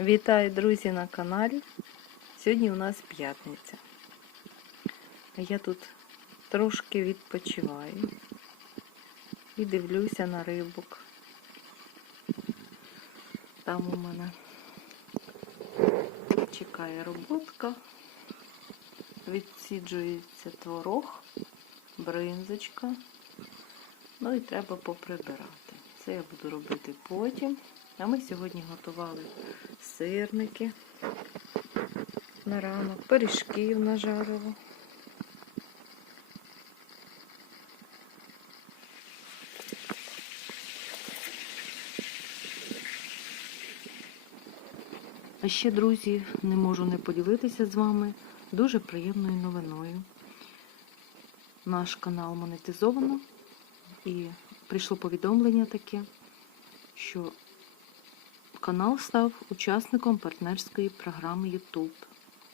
Вітаю, друзі, на каналі. Сьогодні у нас п'ятниця. Я тут трошки відпочиваю і дивлюся на рибок. Там у мене чекає роботка, відсіджується творог, бринзочка. Ну і треба поприбирати. Це я буду робити потім. А ми сьогодні готували сирники на ранок, пиріжків нажарили. А ще, друзі, не можу не поділитися з вами дуже приємною новиною. Наш канал монетизовано і прийшло повідомлення таке, що канал став учасником партнерської програми YouTube.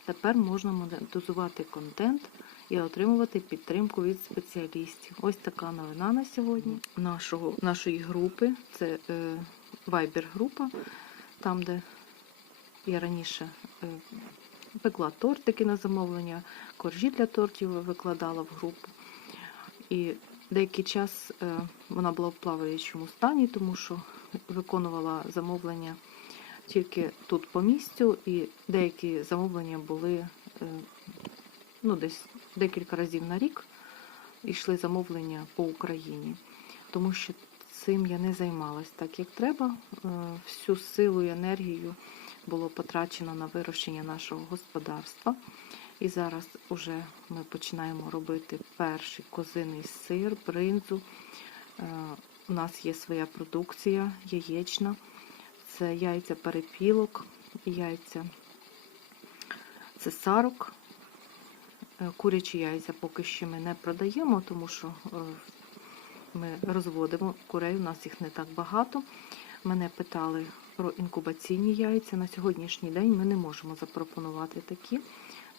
Тепер можна монетизувати контент і отримувати підтримку від спеціалістів. Ось така новина на сьогодні. Нашого, нашої групи це е, Viber група, там, де я раніше е, пекла тортики на замовлення, коржі для тортів викладала в групу. І деякий час е, вона була в плаваючому стані, тому що виконувала замовлення тільки тут по місцю, і деякі замовлення були е, ну, десь декілька разів на рік йшли замовлення по Україні, тому що цим я не займалась так, як треба. Е, Всю силу і енергію було потрачено на вирощення нашого господарства. І зараз вже ми починаємо робити перший козиний сир, бринзу. Е, У нас є своя продукція яєчна. Це яйця перепілок, яйця цесарок. Е, Курячі яйця поки що ми не продаємо, тому що е, ми розводимо курей, у нас їх не так багато. Мене питали про інкубаційні яйця. На сьогоднішній день ми не можемо запропонувати такі.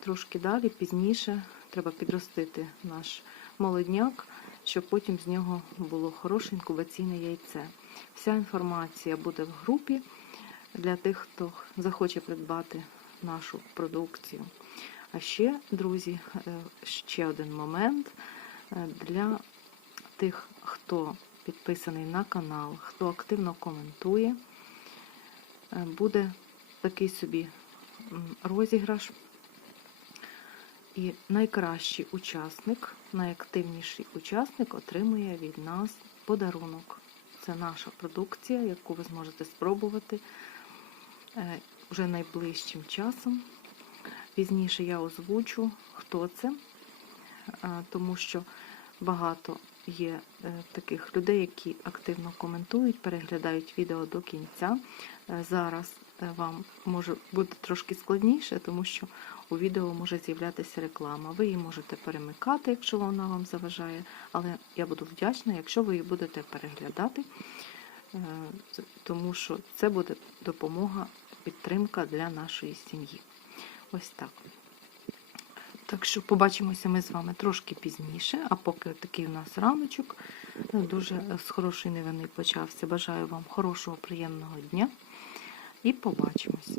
Трошки далі, пізніше, треба підростити наш молодняк, щоб потім з нього було хороше інкубаційне яйце. Вся інформація буде в групі для тих, хто захоче придбати нашу продукцію. А ще, друзі, е, ще один момент е, для тих, хто підписаний на канал, хто активно коментує, е, буде такий собі розіграш. І найкращий учасник, найактивніший учасник отримує від нас подарунок. Це наша продукція, яку ви зможете спробувати е, вже найближчим часом. Пізніше я озвучу, хто це, е, тому що багато є е, таких людей, які активно коментують, переглядають відео до кінця. Зараз вам може бути трошки складніше, тому що у відео може з'являтися реклама. Ви її можете перемикати, якщо вона вам заважає, але я буду вдячна, якщо ви її будете переглядати, е, тому що це буде допомога, підтримка для нашої сім'ї. Ось так. Так що побачимося ми з вами трошки пізніше, а поки такий у нас раночок, е, дуже з хорошої новини почався. Бажаю вам хорошого, приємного дня і побачимось.